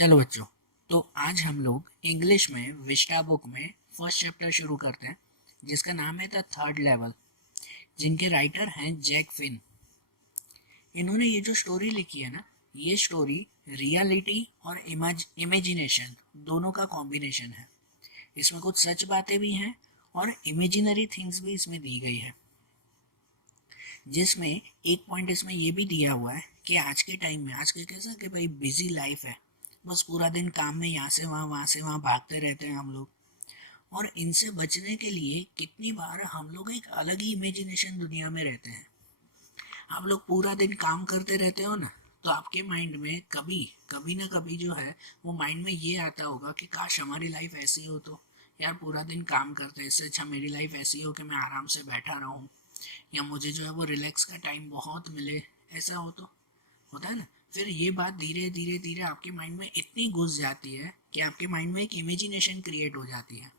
चलो बच्चों, तो आज हम लोग इंग्लिश में विस्टा बुक में फर्स्ट चैप्टर शुरू करते हैं जिसका नाम है द थर्ड लेवल, जिनके राइटर हैं जैक फिन। इन्होंने ये जो स्टोरी लिखी है ना, ये स्टोरी रियलिटी और इमेजिनेशन दोनों का कॉम्बिनेशन है। इसमें कुछ सच बातें भी हैं और इमेजिनरी थिंग्स भी इसमें दी गई है। जिसमें एक पॉइंट इसमें ये भी दिया हुआ है कि आज के टाइम में, आज के कैसा कि भाई बिजी लाइफ है, बस पूरा दिन काम में यहाँ से वहाँ भागते रहते हैं हम लोग। और इनसे बचने के लिए कितनी बार हम लोग एक अलग ही इमेजिनेशन दुनिया में रहते हैं। आप लोग पूरा दिन काम करते रहते हो ना, तो आपके माइंड में कभी कभी ना कभी जो है वो माइंड में ये आता होगा कि काश हमारी लाइफ ऐसी हो। तो यार पूरा दिन काम करते हैं, इससे अच्छा मेरी लाइफ ऐसी हो कि मैं आराम से बैठा रहूँ, या मुझे जो है वो रिलैक्स का टाइम बहुत मिले, ऐसा हो तो होता है ना। फिर ये बात धीरे धीरे धीरे आपके माइंड में इतनी घुस जाती है कि आपके माइंड में एक इमेजिनेशन क्रिएट हो जाती है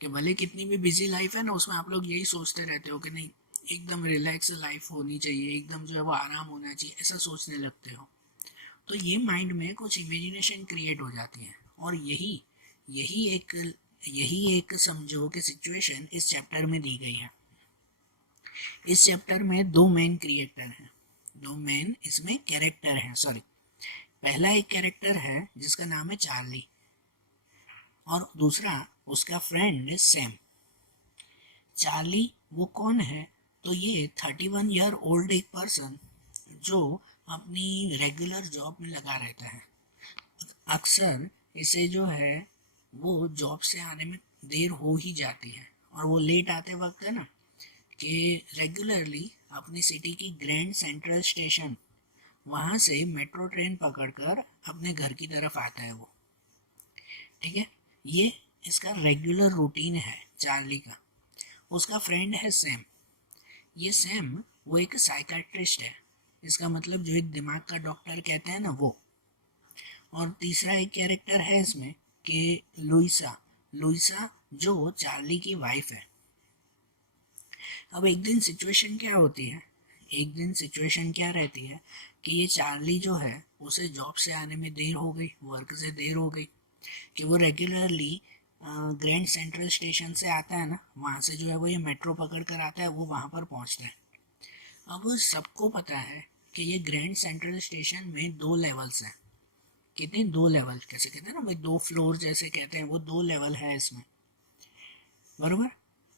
कि भले कितनी भी बिजी लाइफ है ना, उसमें आप लोग यही सोचते रहते हो कि नहीं, एकदम रिलैक्स लाइफ होनी चाहिए, एकदम जो है वो आराम होना चाहिए, ऐसा सोचने लगते हो। तो ये माइंड में कुछ इमेजिनेशन क्रिएट हो जाती है। और यही यही एक यही एक समझो कि सिचुएशन इस चैप्टर में दी गई है। इस चैप्टर में दो मेन क्रिएटर हैं, दो मेन इसमें कैरेक्टर हैं, सॉरी। पहला एक कैरेक्टर है जिसका नाम है चार्ली, और दूसरा उसका फ्रेंड सैम। चार्ली वो कौन है? तो ये 31 ईयर ओल्ड एक पर्सन जो अपनी रेगुलर जॉब में लगा रहता है। अक्सर इसे जो है वो जॉब से आने में देर हो ही जाती है, और वो लेट आते वक्त है ना कि रेगुलरली अपनी सिटी की ग्रैंड सेंट्रल स्टेशन, वहाँ से मेट्रो ट्रेन पकड़कर अपने घर की तरफ आता है वो। ठीक है, ये इसका रेगुलर रूटीन है चार्ली का। उसका फ्रेंड है सैम। ये सैम वो एक साइकाट्रिस्ट है, इसका मतलब जो एक दिमाग का डॉक्टर कहते हैं ना वो। और तीसरा एक कैरेक्टर है इसमें कि लुइसा। लुइसा जो चार्ली की वाइफ है। अब एक दिन सिचुएशन क्या होती है, एक दिन सिचुएशन क्या रहती है कि ये चार्ली जो है उसे जॉब से आने में देर हो गई, वर्क से देर हो गई, कि वो रेगुलरली ग्रैंड सेंट्रल स्टेशन से आता है ना, वहाँ से जो है वो ये मेट्रो पकड़ कर आता है, वो वहाँ पर पहुँचता है। अब सबको पता है कि ये ग्रैंड सेंट्रल स्टेशन में दो लेवल्स हैं। कितने? दो लेवल, कैसे कहते हैं ना भाई, दो फ्लोर जैसे कहते हैं, वो दो लेवल है इसमें, बरोबर।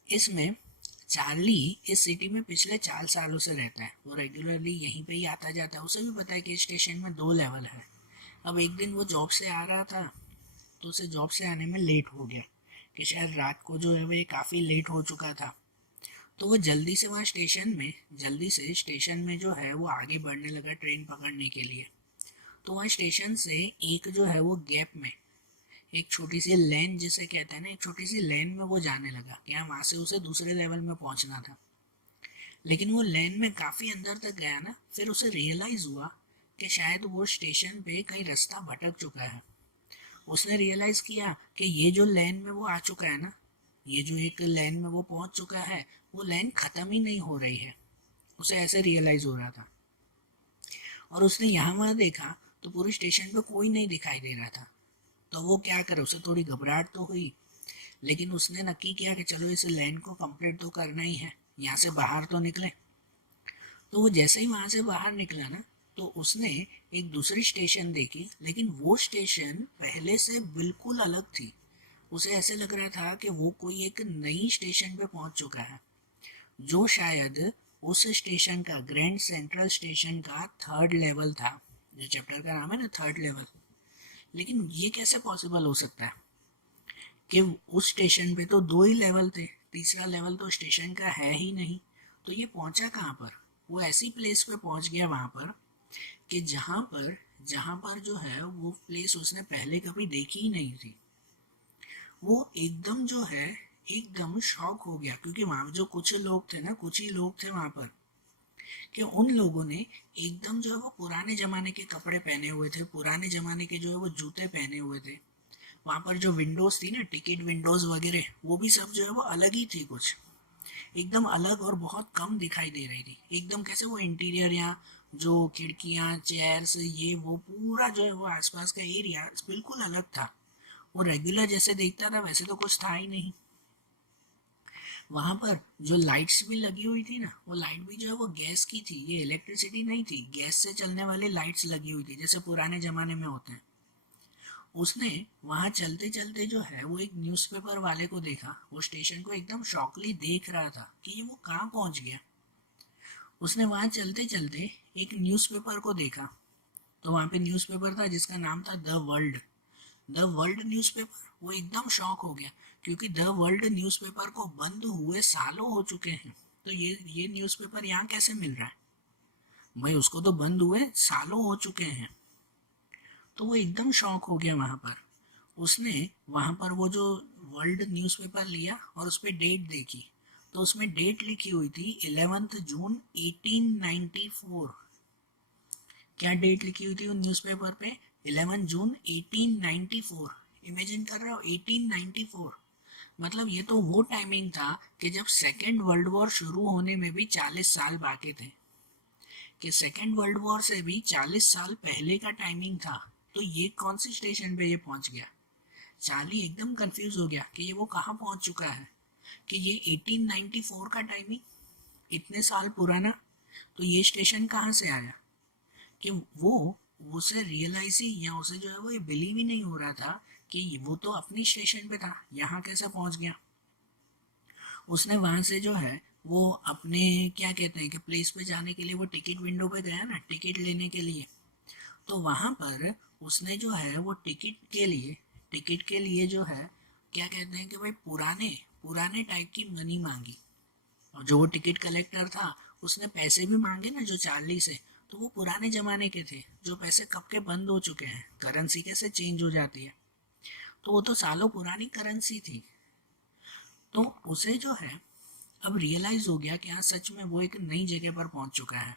इसमें चार्ली इस सिटी में पिछले 4 सालों से रहता है, वो रेगुलरली यहीं पे ही आता जाता है, उसे भी पता है कि स्टेशन में दो लेवल है। अब एक दिन वो जॉब से आ रहा था, तो उसे जॉब से आने में लेट हो गया, कि शायद रात को जो है वो काफ़ी लेट हो चुका था। तो वो जल्दी से वहाँ स्टेशन में जो है वो आगे बढ़ने लगा ट्रेन पकड़ने के लिए। तो वहाँ स्टेशन से एक जो है वो गैप में, एक छोटी सी लेन जिसे कहते हैं ना, एक छोटी सी लेन में वो जाने लगा कि हाँ, वहाँ से उसे दूसरे लेवल में पहुँचना था। लेकिन वो लेन में काफ़ी अंदर तक गया ना, फिर उसे रियलाइज़ हुआ कि शायद वो स्टेशन पे कहीं रास्ता भटक चुका है। उसने रियलाइज़ किया कि ये जो लेन में वो आ चुका है ना, ये जो एक लेन में वो पहुंच चुका है, वो लेन ख़त्म ही नहीं हो रही है। उसे ऐसे रियलाइज़ हो रहा था। और उसने यहाँ वहाँ देखा तो पूरे स्टेशन पे कोई नहीं दिखाई दे रहा था। तो वो क्या करे, उसे थोड़ी घबराहट तो हुई, लेकिन उसने नक्की किया कि चलो इस लेन को कंप्लीट तो करना ही है, यहाँ से बाहर तो निकले। तो वो जैसे ही वहाँ से बाहर निकला ना, तो उसने एक दूसरी स्टेशन देखी, लेकिन वो स्टेशन पहले से बिल्कुल अलग थी। उसे ऐसे लग रहा था कि वो कोई एक नई स्टेशन पे पहुंच चुका है, जो शायद उस स्टेशन का, ग्रैंड सेंट्रल स्टेशन का थर्ड लेवल था। जो चैप्टर का नाम है ना, थर्ड लेवल। लेकिन ये कैसे पॉसिबल हो सकता है कि उस स्टेशन पे तो दो ही लेवल थे, तीसरा लेवल तो स्टेशन का है ही नहीं। तो ये पहुंचा कहाँ पर? वो ऐसी प्लेस पे पहुंच गया वहाँ पर कि जहाँ पर जो है वो प्लेस उसने पहले कभी देखी ही नहीं थी। वो एकदम जो है एकदम शॉक हो गया, क्योंकि वहाँ जो कुछ लोग थे ना, कुछ ही लोग थे वहाँ पर, कि उन लोगों ने एकदम जो है वो पुराने ज़माने के कपड़े पहने हुए थे, पुराने ज़माने के जो है वो जूते पहने हुए थे। वहाँ पर जो विंडोज़ थी ना, टिकट विंडोज़ वगैरह, वो भी सब जो है वो अलग ही थी, कुछ एकदम अलग और बहुत कम दिखाई दे रही थी। एकदम कैसे वो इंटीरियर या जो खिड़कियाँ, चेयर्स, ये वो पूरा जो है वो आसपास का एरिया बिल्कुल अलग था। वो रेगुलर जैसे देखता था वैसे तो कुछ था ही नहीं। वहां पर जो लाइट्स भी लगी हुई थी ना, वो लाइट भी जो है वो गैस की थी, ये इलेक्ट्रिसिटी नहीं थी, गैस से चलने वाली लाइट्स लगी हुई थी जैसे पुराने जमाने में होते हैं। उसने वहां चलते चलते जो है वो एक न्यूज़पेपर वाले को देखा, वो स्टेशन को एकदम शॉकली देख रहा था कि ये वो कहाँ पहुंच गया। उसने वहां चलते चलते एक न्यूज़पेपर को देखा, तो वहां पे न्यूज़पेपर था जिसका नाम था the world. The world newspaper, वो एकदम शॉक हो गया क्योंकि द वर्ल्ड न्यूज़पेपर को बंद हुए सालों हो चुके हैं, तो ये न्यूज़पेपर यहाँ कैसे मिल रहा है? भाई उसको तो बंद हुए सालों हो चुके हैं। तो वो एकदम शॉक हो गया वहाँ पर। उसने वहाँ पर वो जो वर्ल्ड न्यूज़पेपर लिया और उस पर डेट देखी, तो उसमें डेट लिखी हुई थी 11 जून 1894। क्या डेट लिखी हुई थी उन न्यूज़पेपर पे? 11 जून 1894। इमेजिन कर रहे हो 1894, मतलब ये तो वो टाइमिंग था कि जब सेकेंड वर्ल्ड वॉर शुरू होने में भी 40 साल बाकी थे, कि सेकेंड वर्ल्ड वॉर से भी 40 साल पहले का टाइमिंग था। तो ये कौन सी स्टेशन पे ये पहुंच गया? चार्ली एकदम कंफ्यूज हो गया कि ये वो कहाँ पहुंच चुका है, कि ये 1894 का टाइमिंग इतने साल पुराना, तो ये स्टेशन कहाँ से आया? कि वो उसे रियलाइज ही या उसे जो है वो ये बिलीव ही नहीं हो रहा था कि वो तो अपनी स्टेशन पे था, यहाँ कैसे पहुंच गया। उसने वहां से जो है वो अपने क्या कहते हैं कि प्लेस पे जाने के लिए वो टिकट विंडो पे गया ना, टिकट लेने के लिए। तो वहां पर उसने जो है वो टिकट के लिए जो है क्या कहते हैं कि भाई पुराने पुराने टाइप की मनी मांगी। और जो वो टिकट कलेक्टर था उसने पैसे भी मांगे ना जो चार्ली से, तो वो पुराने जमाने के थे, जो पैसे कब के बंद हो चुके हैं, करेंसी कैसे चेंज हो जाती है, तो वो तो सालों पुरानी करेंसी थी। तो उसे जो है अब रियलाइज हो गया कि हाँ सच में वो एक नई जगह पर पहुंच चुका है।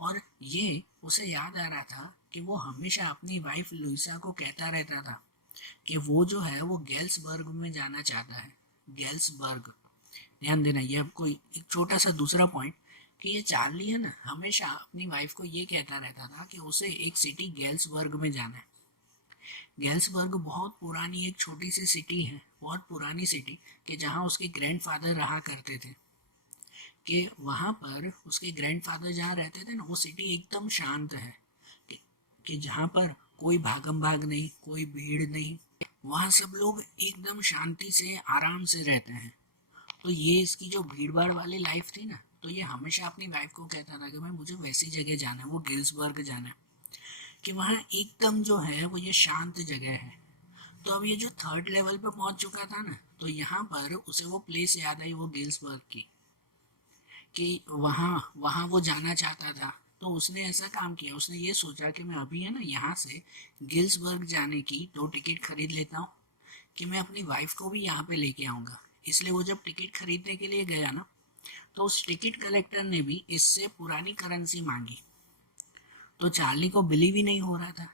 और ये उसे याद आ रहा था कि वो हमेशा अपनी वाइफ लुइसा को कहता रहता था कि वो जो है वो गेल्सबर्ग में जाना चाहता है। गेल्सबर्ग, ध्यान देना, ये आपको एक छोटा सा दूसरा पॉइंट, कि ये चार्ली है ना हमेशा अपनी वाइफ को ये कहता रहता था कि उसे एक सिटी गेल्सबर्ग में जाना है। गेल्सबर्ग बहुत पुरानी एक छोटी सी सिटी है, बहुत पुरानी सिटी, कि जहाँ उसके ग्रैंडफादर रहा करते थे। कि वहाँ पर उसके ग्रैंडफादर जहाँ रहते थे ना, वो सिटी एकदम शांत है, कि, कि जहाँ पर कोई भागम भाग नहीं, कोई भीड़ नहीं, वहाँ सब लोग एकदम शांति से आराम से रहते हैं। तो ये इसकी जो भीड़ भाड़ वाली लाइफ थी ना, तो ये हमेशा अपनी वाइफ को कहता था कि भाई मुझे वैसी जगह जाना है, वो गिल्सबर्ग जाना है, कि वहाँ एकदम जो है वो ये शांत जगह है। तो अब ये जो थर्ड लेवल पे पहुंच चुका था ना, तो यहाँ पर उसे वो प्लेस याद आई वो गिल्सबर्ग की, कि वहाँ वहाँ वो जाना चाहता था। तो उसने ऐसा काम किया, उसने ये सोचा कि मैं अभी है ना यहाँ से गिल्सबर्ग जाने की 2 टिकट खरीद लेता हूँ, कि मैं अपनी वाइफ को भी यहाँ पे लेके आऊँगा। इसलिए वो जब टिकट खरीदने के लिए गया ना, तो उस टिकट कलेक्टर ने भी इससे पुरानी करेंसी मांगी। तो चार्ली को बिलीव ही नहीं हो रहा था।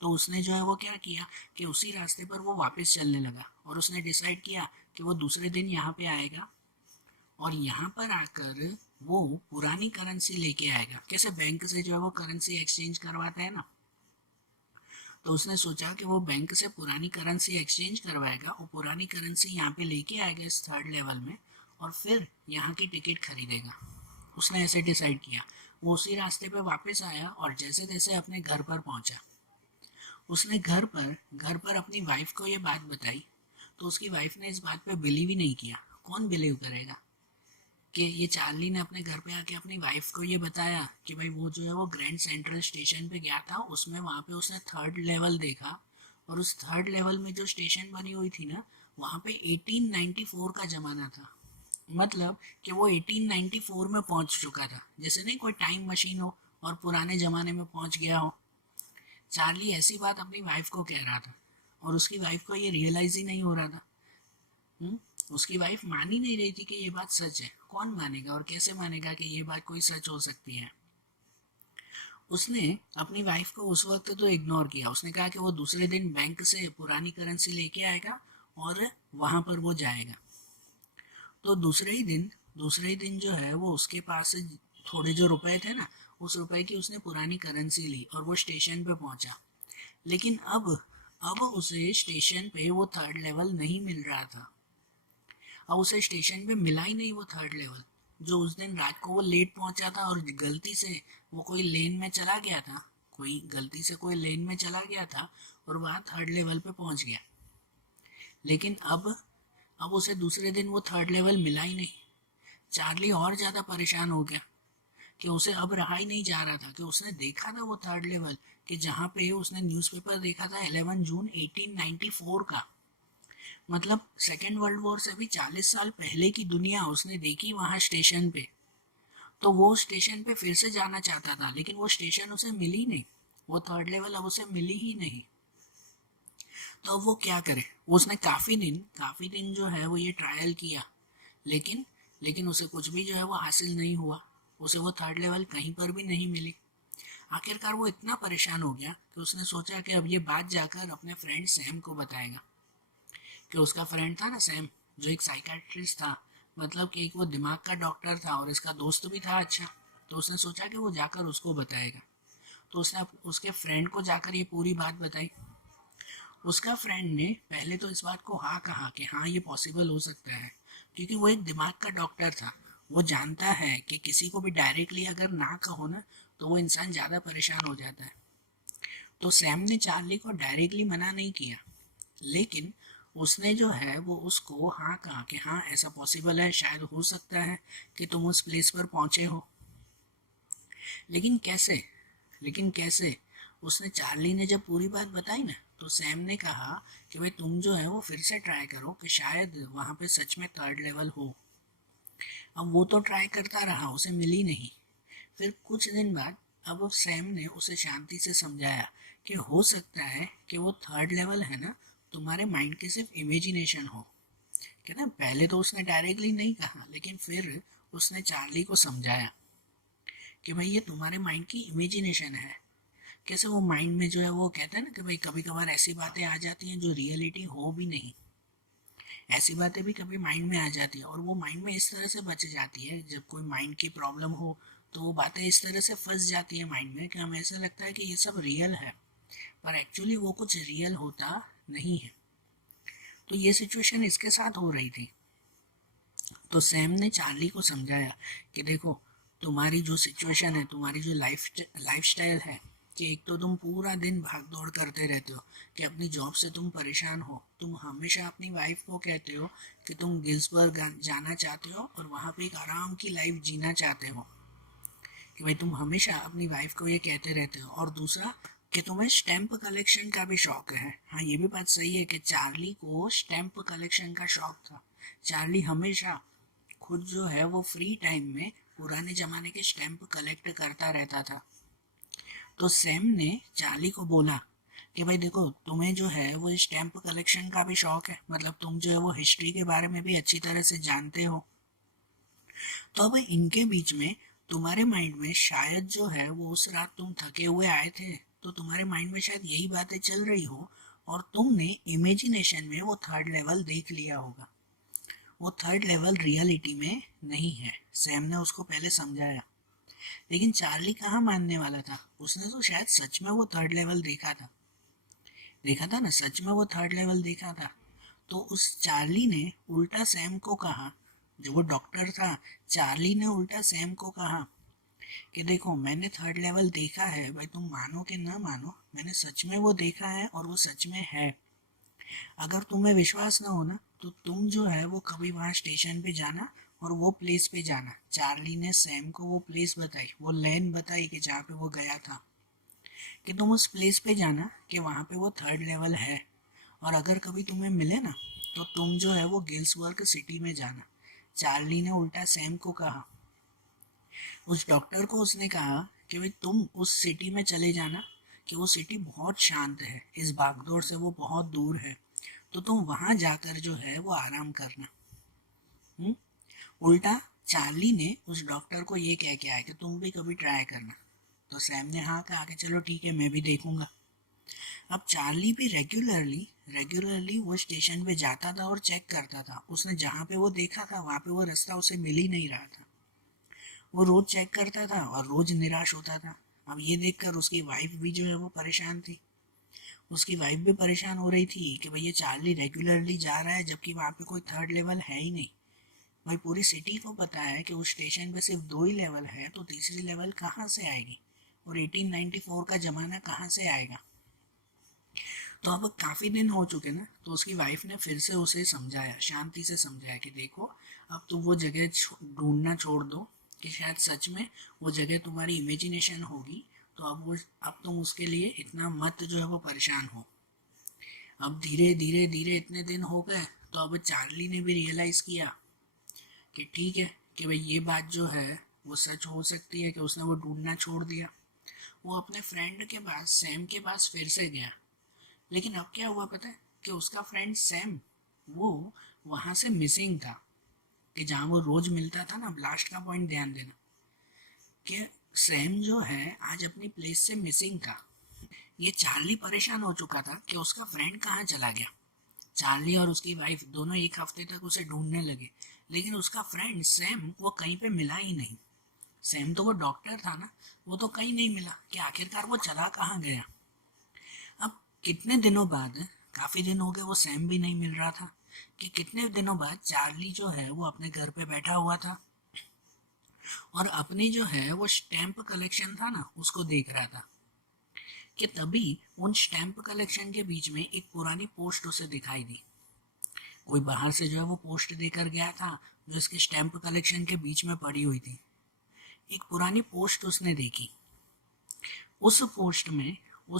तो उसने जो है वो क्या किया कि उसी रास्ते पर वो वापस चलने लगा, और उसने डिसाइड किया कि वो दूसरे दिन यहाँ पे आएगा, और यहाँ पर आकर वो पुरानी करेंसी लेके आएगा। कैसे बैंक से जो है वो करेंसी एक्सचेंज करवाते हैं ना, तो उसने सोचा कि वो बैंक से पुरानी करेंसी एक्सचेंज करवाएगा और पुरानी करेंसी यहाँ पे लेके आएगा इस थर्ड लेवल में, और फिर यहाँ की टिकट खरीदेगा। उसने ऐसे डिसाइड किया। वो उसी रास्ते पे वापस आया और जैसे तैसे अपने घर पर पहुंचा। उसने घर पर अपनी वाइफ को ये बात बताई, तो उसकी वाइफ ने इस बात पे बिलीव ही नहीं किया। कौन बिलीव करेगा कि ये चार्ली ने अपने घर पे आके अपनी वाइफ को ये बताया कि भाई वो जो है वो ग्रैंड सेंट्रल स्टेशन पे गया था, उसमें वहाँ पे उसने थर्ड लेवल देखा, और उस थर्ड लेवल में जो स्टेशन बनी हुई थी ना, वहाँ पे 1894 का ज़माना था। मतलब कि वो 1894 में पहुँच चुका था, जैसे नहीं कोई टाइम मशीन हो और पुराने ज़माने में पहुँच गया हो। चार्ली ऐसी बात अपनी वाइफ को कह रहा था, और उसकी वाइफ को ये रियलाइज ही नहीं हो रहा था। हुँ? उसकी वाइफ मान ही नहीं रही थी कि ये बात सच है। कौन मानेगा और कैसे मानेगा कि ये बात कोई सच हो सकती है? उसने अपनी वाइफ को उस वक्त तो इग्नोर किया। उसने कहा कि वो दूसरे दिन बैंक से पुरानी करेंसी लेके आएगा और वहां पर वो जाएगा। तो दूसरे ही दिन जो है वो उसके पास से थोड़े जो रुपए थे ना, उस रुपए की उसने पुरानी करेंसी ली और वो स्टेशन पे पहुंचा। लेकिन अब उसे स्टेशन पे वो थर्ड लेवल नहीं मिल रहा था। अब उसे स्टेशन पे मिला ही नहीं वो थर्ड लेवल। जो उस दिन रात को वो लेट पहुंचा था और गलती से वो कोई लेन में चला गया था, कोई गलती से कोई लेन में चला गया था और वहाँ थर्ड लेवल पे पहुंच गया। लेकिन अब उसे दूसरे दिन वो थर्ड लेवल मिला ही नहीं। चार्ली और ज़्यादा परेशान हो गया कि उसे अब रहा ही नहीं जा रहा था कि उसने देखा था वो थर्ड लेवल, कि जहाँ पे उसने न्यूज़पेपर देखा था 11 जून 1894 का। मतलब सेकेंड वर्ल्ड वॉर से भी 40 साल पहले की दुनिया उसने देखी वहाँ स्टेशन पे। तो वो स्टेशन पे फिर से जाना चाहता था, लेकिन वो स्टेशन उसे मिली नहीं, वो थर्ड लेवल अब उसे मिली ही नहीं। तो अब वो क्या करे? उसने काफ़ी दिन जो है वो ये ट्रायल किया, लेकिन लेकिन उसे कुछ भी जो है वो हासिल नहीं हुआ। उसे वो थर्ड लेवल कहीं पर भी नहीं मिली। आखिरकार वो इतना परेशान हो गया कि उसने सोचा कि अब ये बात जाकर अपने फ्रेंड सैम को बताएगा। कि उसका फ्रेंड था ना सैम, जो एक साइकाट्रिस्ट था, मतलब कि एक वो दिमाग का डॉक्टर था और इसका दोस्त भी था अच्छा। तो उसने सोचा कि वो जाकर उसको बताएगा। तो उसने उसके फ्रेंड को जाकर ये पूरी बात बताई। उसका फ्रेंड ने पहले तो इस बात को हाँ कहा कि हाँ ये पॉसिबल हो सकता है, क्योंकि वो एक दिमाग का डॉक्टर था। वो जानता है कि किसी को भी डायरेक्टली अगर ना कहो ना तो वो इंसान ज़्यादा परेशान हो जाता है। तो सैम ने चार्ली को डायरेक्टली मना नहीं किया, लेकिन उसने जो है वो उसको हाँ कहा कि हाँ ऐसा पॉसिबल है, शायद हो सकता है कि तुम उस प्लेस पर पहुँचे हो। लेकिन कैसे? लेकिन कैसे? उसने चार्ली ने जब पूरी बात बताई ना तो सैम ने कहा कि भाई तुम जो है वो फिर से ट्राई करो कि शायद वहाँ पे सच में थर्ड लेवल हो। अब वो तो ट्राई करता रहा, उसे मिली नहीं। फिर कुछ दिन बाद अब सैम ने उसे शांति से समझाया कि हो सकता है कि वो थर्ड लेवल है ना, तुम्हारे माइंड की सिर्फ इमेजिनेशन हो। क्या ना, पहले तो उसने डायरेक्टली नहीं कहा, लेकिन फिर उसने चार्ली को समझाया कि भाई ये तुम्हारे माइंड की इमेजिनेशन है। कैसे वो माइंड में जो है वो कहता है ना कि भाई कभी कभार ऐसी बातें आ जाती हैं जो रियलिटी हो भी नहीं। ऐसी बातें भी कभी माइंड में आ जाती है और वो माइंड में इस तरह से बच जाती है, जब कोई माइंड की प्रॉब्लम हो तो वो बातें इस तरह से फंस जाती है माइंड में कि हमें ऐसा लगता है कि ये सब रियल है, पर एक्चुअली वो कुछ रियल होता नहीं है। तो ये सिचुएशन इसके साथ हो रही थी। तो सैम ने चार्ली को समझाया कि देखो, तुम्हारी जो सिचुएशन है, तुम्हारी जो लाइफ स्टाइल है, कि एक तो तुम पूरा दिन भाग दौड़ करते रहते हो, कि अपनी जॉब से तुम परेशान हो। तुम हमेशा अपनी वाइफ को कहते हो कि तुम गिल्सबर्ग जाना चाहते हो और वहाँ पे एक आराम की लाइफ जीना चाहते हो, कि भाई तुम हमेशा अपनी वाइफ को ये कहते रहते हो। और दूसरा कि तुम्हें स्टैम्प कलेक्शन का भी शौक है। हाँ, ये भी बात सही है कि चार्ली को स्टैम्प कलेक्शन का शौक था। चार्ली हमेशा खुद जो है वो फ्री टाइम में पुराने ज़माने के स्टैम्प कलेक्ट करता रहता था। तो सैम ने चार्ली को बोला कि भाई देखो, तुम्हें जो है वो स्टैम्प कलेक्शन का भी शौक है, मतलब तुम जो है वो हिस्ट्री के बारे में भी अच्छी तरह से जानते हो। तो अब इनके बीच में तुम्हारे माइंड में शायद जो है वो उस रात तुम थके हुए आए थे, तो तुम्हारे माइंड में शायद यही बातें चल रही हो और तुमने इमेजिनेशन में वो थर्ड लेवल देख लिया होगा। वो थर्ड लेवल रियलिटी में नहीं है, सैम ने उसको पहले समझाया। लेकिन चार्ली कहाँ मानने वाला था? उसने तो शायद सच में वो थर्ड लेवल देखा था ना, सच में वो थर्ड लेवल देखा था। तो उस चार्ली ने उल्टा सैम को कहा, जो वो डॉक्टर था, चार्ली ने उल्टा सैम को कहा कि देखो, मैंने थर्ड लेवल देखा है भाई, तुम मानो कि ना मानो, मैंने सच में वो देखा है और वो सच में है। अगर तुम्हें विश्वास ना हो ना तो तुम जो है वो कभी वहाँ स्टेशन पे जाना और वो प्लेस पे जाना। चार्ली ने सैम को वो प्लेस बताई, वो लेन बताई कि जहाँ पे वो गया था, कि तुम उस प्लेस पे जाना कि वहाँ पे वो थर्ड लेवल है। और अगर कभी तुम्हें मिले ना तो तुम जो है वो गिल्सबर्ग सिटी में जाना। चार्ली ने उल्टा सैम को कहा। उस डॉक्टर को उसने कहा कि भाई तुम उस सिटी में चले जाना, कि वो सिटी बहुत शांत है, इस भागदौड़ से वो बहुत दूर है, तो तुम वहाँ जाकर जो है वो आराम करना। हुँ? उल्टा चार्ली ने उस डॉक्टर को ये कह के आया कि तुम भी कभी ट्राई करना। तो सैम ने हाँ कहा कि चलो ठीक है, मैं भी देखूंगा। अब चार्ली भी रेगुलरली रेगुलरली वो स्टेशन पे जाता था और चेक करता था। उसने जहाँ पे वो देखा था वहाँ पे वो रास्ता उसे मिल ही नहीं रहा था। वो रोज चेक करता था और रोज निराश होता था। अब ये देखकर उसकी वाइफ भी जो है वो परेशान थी। उसकी वाइफ भी परेशान हो रही थी कि भाई ये चार्ली रेगुलरली जा रहा है जबकि वहाँ पे कोई थर्ड लेवल है ही नहीं। भाई पूरी सिटी को पता है कि उस स्टेशन पे सिर्फ 2 ही लेवल है, तो तीसरी लेवल कहाँ से आएगी? और 1894 का ज़माना कहाँ से आएगा? तो अब काफ़ी दिन हो चुके ना, तो उसकी वाइफ ने फिर से उसे समझाया, शांति से समझाया कि देखो, अब तुम वो जगह ढूंढना छोड़ दो कि शायद सच में वो जगह तुम्हारी इमेजिनेशन होगी। तो अब तुम उसके लिए इतना मत जो है वो परेशान हो। अब धीरे धीरे धीरे इतने दिन हो गए, तो अब चार्ली ने भी रियलाइज़ किया कि ठीक है, कि भाई ये बात जो है वो सच हो सकती है कि उसने वो ढूंढना छोड़ दिया। वो अपने फ्रेंड के पास, सैम के पास फिर से गया। लेकिन अब क्या हुआ पता है? कि उसका फ्रेंड सैम, वो वहाँ से मिसिंग था। कि जहाँ वो रोज मिलता था ना, लास्ट का पॉइंट ध्यान देना, कि सैम जो है आज अपनी प्लेस से मिसिंग था। ये चार्ली परेशान हो चुका था कि उसका फ्रेंड कहाँ चला गया। चार्ली और उसकी वाइफ दोनों एक हफ्ते तक उसे ढूंढने लगे, लेकिन उसका फ्रेंड सैम वो कहीं पे मिला ही नहीं। सैम तो वो डॉक्टर था ना, वो तो कहीं नहीं मिला कि आखिरकार वो चला कहाँ गया। अब कितने दिनों बाद, काफ़ी दिन हो गए, वो सैम भी नहीं मिल रहा था, कि कितने दिनों बाद चार्ली जो है वो अपने घर पे बैठा हुआ था और अपनी जो है वो स्टैम्प कलेक्शन था ना उसको देख रहा था। कि तभी उन स्टैम्प कलेक्शन के बीच में एक पुरानी पोस्ट उसे दिखाई दी। कोई बाहर से जो है वो पोस्ट देकर गया था जो इसके स्टैम्प कलेक्शन के बीच में पड़ी हुई थी। एक पुरानी पोस्ट उसने देखी। उस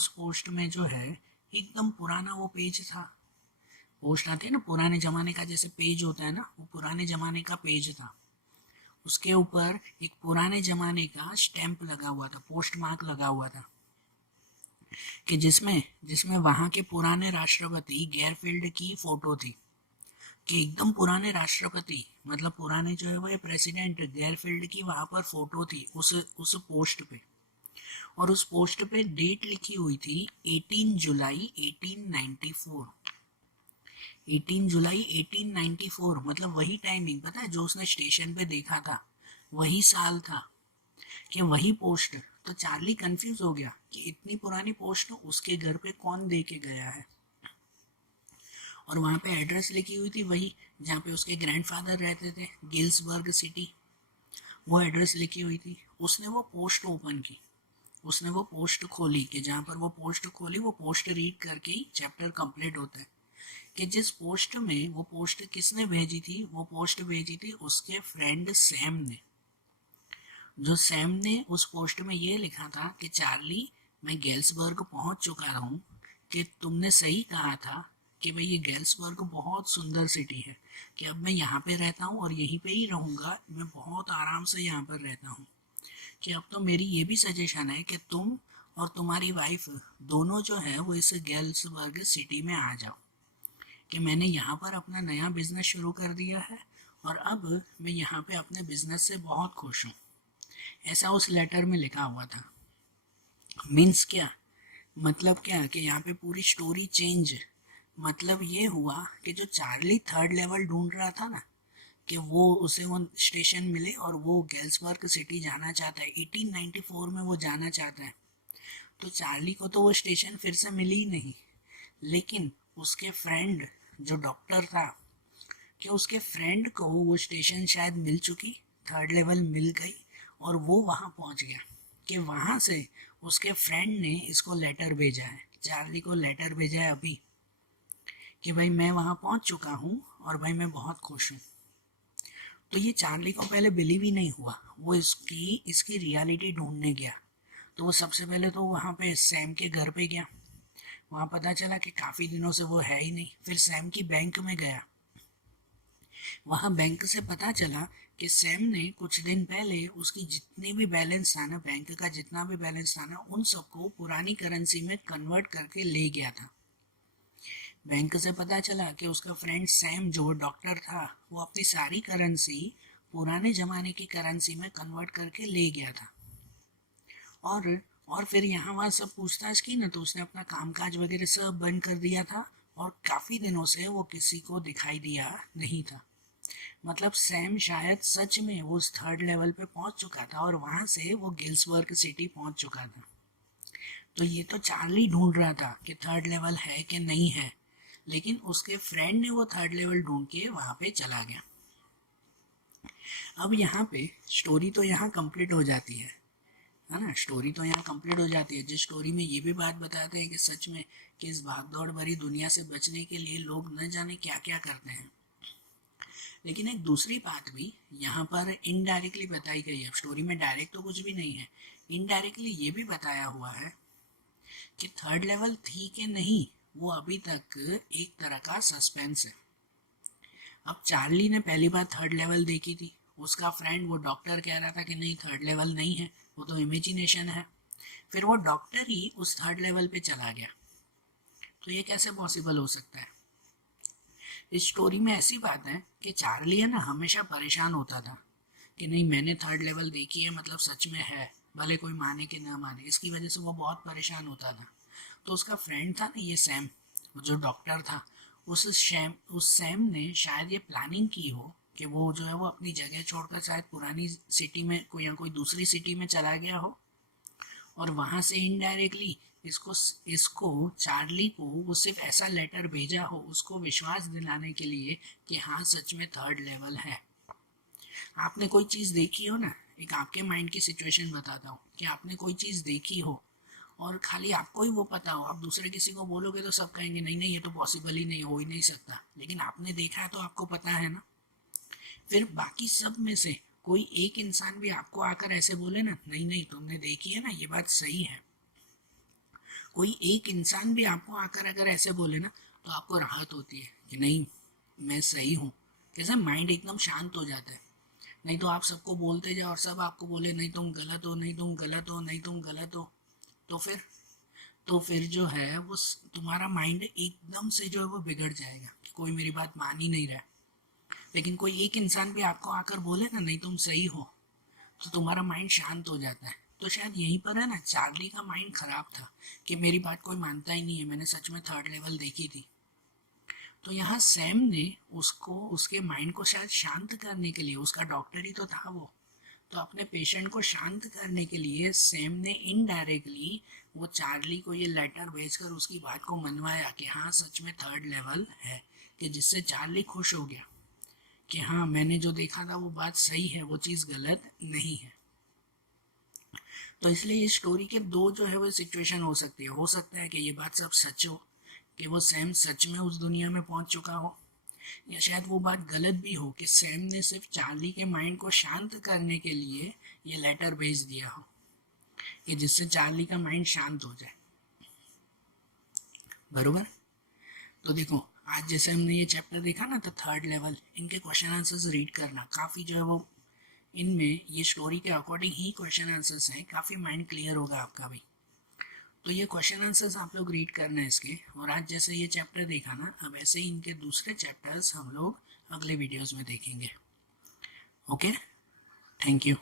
पोस्ट में जो है एकदम पुराना वो पेज था। पोस्ट आती है ना पुराने ज़माने का, जैसे पेज होता है ना, वो पुराने ज़माने का पेज था। उसके ऊपर एक पुराने ज़माने का स्टैंप लगा हुआ था, पोस्ट मार्क लगा हुआ था, कि जिसमें जिसमें वहाँ के पुराने राष्ट्रपति गैरफील्ड की फ़ोटो थी। कि एकदम पुराने राष्ट्रपति, मतलब पुराने जो है वो प्रेसिडेंट गैरफील्ड की वहाँ पर फ़ोटो थी उस पोस्ट पे। और उस पोस्ट पे डेट लिखी हुई थी 18 जुलाई 1894। 18 जुलाई 1894, मतलब वही टाइमिंग, पता है जो उसने स्टेशन पे देखा था, वही साल था, कि वही पोस्ट। तो चार्ली कंफ्यूज हो गया कि इतनी पुरानी पोस्ट उसके घर पे कौन दे के गया है। और वहाँ पे एड्रेस लिखी हुई थी वही जहाँ पे उसके ग्रैंडफादर रहते थे, गिल्सबर्ग सिटी। वो एड्रेस लिखी हुई थी। उसने वो पोस्ट ओपन की, उसने वो पोस्ट खोली, कि जहाँ पर वो पोस्ट खोली वो पोस्ट रीड करके ही चैप्टर कंप्लीट होता है। कि जिस पोस्ट में वो पोस्ट किसने भेजी थी, वो पोस्ट भेजी थी उसके फ्रेंड सैम ने। जो सैम ने उस पोस्ट में ये लिखा था कि चार्ली, मैं गेल्सबर्ग पहुंच चुका हूँ, कि तुमने सही कहा था कि भाई ये गेल्सबर्ग बहुत सुंदर सिटी है, कि अब मैं यहाँ पे रहता हूँ और यहीं पे ही रहूँगा, मैं बहुत आराम से यहाँ पर रहता हूँ। कि अब तो मेरी ये भी सजेशन है कि तुम और तुम्हारी वाइफ दोनों जो है वो इस गेल्सबर्ग सिटी में आ जाओ, कि मैंने यहाँ पर अपना नया बिजनेस शुरू कर दिया है और अब मैं यहाँ पे अपने बिजनेस से बहुत खुश हूँ। ऐसा उस लेटर में लिखा हुआ था। मीन्स क्या, मतलब क्या, कि यहाँ पे पूरी स्टोरी चेंज। मतलब ये हुआ कि जो चार्ली थर्ड लेवल ढूंढ रहा था ना, कि वो उसे वो स्टेशन मिले और वो गेल्सबर्ग सिटी जाना चाहता है, 1894 में वो जाना चाहता है। तो चार्ली को तो वो स्टेशन फिर से मिली ही नहीं। लेकिन उसके फ्रेंड जो डॉक्टर था, कि उसके फ्रेंड को वो स्टेशन शायद मिल चुकी, थर्ड लेवल मिल गई, और वो वहाँ पहुँच गया। कि वहाँ से उसके फ्रेंड ने इसको लेटर भेजा है, चार्ली को लेटर भेजा है अभी, कि भाई मैं वहाँ पहुँच चुका हूँ और भाई मैं बहुत खुश हूँ। तो ये चार्ली को पहले बिलीव ही नहीं हुआ। वो इसकी रियलिटी ढूंढने गया। तो वो सबसे पहले तो वहाँ पे सैम के घर पे गया। वहाँ पता चला कि काफ़ी दिनों से वो है ही नहीं। फिर सैम की बैंक में गया। वहाँ बैंक से पता चला कि सैम ने कुछ दिन पहले उसकी जितनी भी बैलेंस था ना, बैंक का जितना भी बैलेंस था ना, उन सबको पुरानी करेंसी में कन्वर्ट करके ले गया था। बैंक से पता चला कि उसका फ्रेंड सैम जो डॉक्टर था, वो अपनी सारी करेंसी पुराने ज़माने की करेंसी में कन्वर्ट करके ले गया था। और फिर यहाँ वहाँ सब पूछताछ की ना, तो उसने अपना कामकाज वगैरह सब बंद कर दिया था और काफ़ी दिनों से वो किसी को दिखाई दिया नहीं था। मतलब सैम शायद सच में वो उस थर्ड लेवल पे पहुंच चुका था और वहां से वो गिल्सबर्ग सिटी पहुंच चुका था। तो ये तो चार्ली ढूंढ रहा था कि थर्ड लेवल है कि नहीं है, लेकिन उसके फ्रेंड ने वो थर्ड लेवल ढूंढ के वहां पे चला गया। अब यहाँ पे स्टोरी तो यहाँ कंप्लीट हो जाती है ना, स्टोरी तो यहाँ कंप्लीट हो जाती है। जिस स्टोरी में ये भी बात बताते हैं कि सच में कि इस भागदौड़ भरी दुनिया से बचने के लिए लोग न जाने क्या क्या करते हैं। लेकिन एक दूसरी बात भी यहाँ पर इनडायरेक्टली बताई गई है। स्टोरी में डायरेक्ट तो कुछ भी नहीं है, इनडायरेक्टली ये भी बताया हुआ है कि थर्ड लेवल थी कि नहीं, वो अभी तक एक तरह का सस्पेंस है। अब चार्ली ने पहली बार थर्ड लेवल देखी थी, उसका फ्रेंड वो डॉक्टर कह रहा था कि नहीं थर्ड लेवल नहीं है, वो तो इमेजिनेशन है। फिर वो डॉक्टर ही उस थर्ड लेवल पे चला गया। तो ये कैसे पॉसिबल हो सकता है? इस स्टोरी में ऐसी बात है कि चार्ली है ना हमेशा परेशान होता था कि नहीं मैंने थर्ड लेवल देखी है, मतलब सच में है, भले कोई माने कि ना माने। इसकी वजह से वो बहुत परेशान होता था। तो उसका फ्रेंड था ना ये सैम, जो डॉक्टर था, उस सैम ने शायद ये प्लानिंग की हो कि वो जो है वो अपनी जगह छोड़कर शायद पुरानी सिटी में कोई या कोई दूसरी सिटी में चला गया हो, और वहाँ से इनडायरेक्टली इसको इसको चार्ली को वो सिर्फ ऐसा लेटर भेजा हो उसको विश्वास दिलाने के लिए कि हाँ सच में थर्ड लेवल है। आपने कोई चीज़ देखी हो ना, एक आपके माइंड की सिचुएशन बताता हूँ कि आपने कोई चीज़ देखी हो और खाली आपको ही वो पता हो, आप दूसरे किसी को बोलोगे तो सब कहेंगे नहीं नहीं ये तो पॉसिबल ही नहीं, हो ही नहीं सकता, लेकिन आपने देखा है तो आपको पता है ना। फिर बाकी सब में से कोई एक इंसान भी आपको आकर ऐसे बोले ना नहीं नहीं तुमने देखी है ना ये बात सही है, कोई एक इंसान भी आपको आकर अगर ऐसे बोले ना, तो आपको राहत होती है कि नहीं मैं सही हूँ। कैसे माइंड एकदम शांत हो जाता है। नहीं तो आप सबको बोलते जाओ और सब आपको बोले नहीं तुम गलत हो, नहीं तुम गलत हो, नहीं तुम गलत हो, तो फिर जो है वो तुम्हारा माइंड एकदम से जो है वो बिगड़ जाएगा कि कोई मेरी बात मान ही नहीं रहा। लेकिन कोई एक इंसान भी आपको आकर बोले ना नहीं तुम सही हो, तो तुम्हारा माइंड शांत हो जाता है। तो शायद यहीं पर है ना चार्ली का माइंड खराब था कि मेरी बात कोई मानता ही नहीं है, मैंने सच में थर्ड लेवल देखी थी। तो यहाँ सैम ने उसको उसके माइंड को शायद शांत करने के लिए, उसका डॉक्टर ही तो था वो, तो अपने पेशेंट को शांत करने के लिए सैम ने इनडायरेक्टली वो चार्ली को ये लेटर भेजकर उसकी बात को मनवाया कि हाँ सच में थर्ड लेवल है, कि जिससे चार्ली खुश हो गया कि हाँ मैंने जो देखा था वो बात सही है, वो चीज़ गलत नहीं है। तो इसलिए इस स्टोरी के दो जो है वो सिचुएशन हो सकती है। हो सकता है कि ये बात सब सच हो, कि वो सैम सच में उस दुनिया में पहुंच चुका हो, या शायद वो बात गलत भी हो कि सैम ने सिर्फ चार्ली के माइंड को शांत करने के लिए ये लेटर भेज दिया हो कि जिससे चार्ली का माइंड शांत हो जाए। बरोबर। तो देखो आज जैसे हमने ये चैप्टर देखा ना, तो थर्ड लेवल, इनके क्वेश्चन आंसर्स रीड करना काफ़ी जो है वो, इनमें ये स्टोरी के अकॉर्डिंग ही क्वेश्चन आंसर्स हैं, काफ़ी माइंड क्लियर होगा आपका भी। तो ये क्वेश्चन आंसर्स आप लोग रीड करना है इसके। और आज जैसे ये चैप्टर देखा ना, अब ऐसे ही इनके दूसरे चैप्टर्स हम लोग अगले वीडियोस में देखेंगे। Okay, thank you.